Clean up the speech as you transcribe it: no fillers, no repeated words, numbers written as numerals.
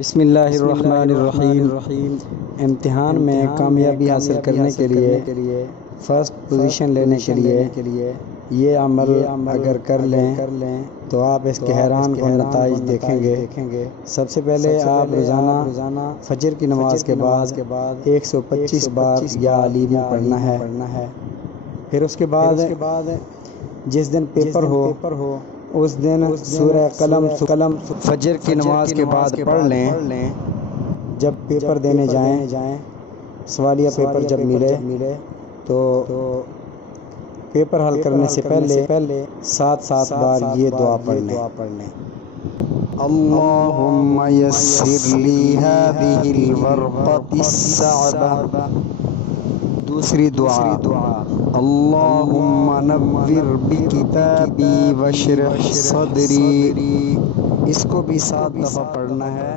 بسم اللہ الرحمن الرحیم۔ امتحان میں کامیابی حاصل کرنے کے لیے فرسٹ پوزیشن لینے کے لیے یہ عمل اگر کر لیں تو آپ اس کے حیران کن نتائج دیکھیں گے۔ سب سے پہلے آپ روزانہ فجر کی نماز کے بعد 125 بار یا علیمو پڑھنا ہے۔ پھر اس کے بعد جس دن پیپر ہو اس دن سورہ قلم فجر کی نماز کے بعد پڑھ لیں۔ جب پیپر دینے جائیں سوالیہ پیپر جب ملے تو پیپر حل کرنے سے پہلے 7 بار یہ دعا پڑھ لیں۔ اللهم يسر لي هذه الورقة الصعبة۔ دوسری دعا اللهم نور بكتابي واشرح صدري۔ اس کو بھی 7 دفعہ پڑھنا ہے۔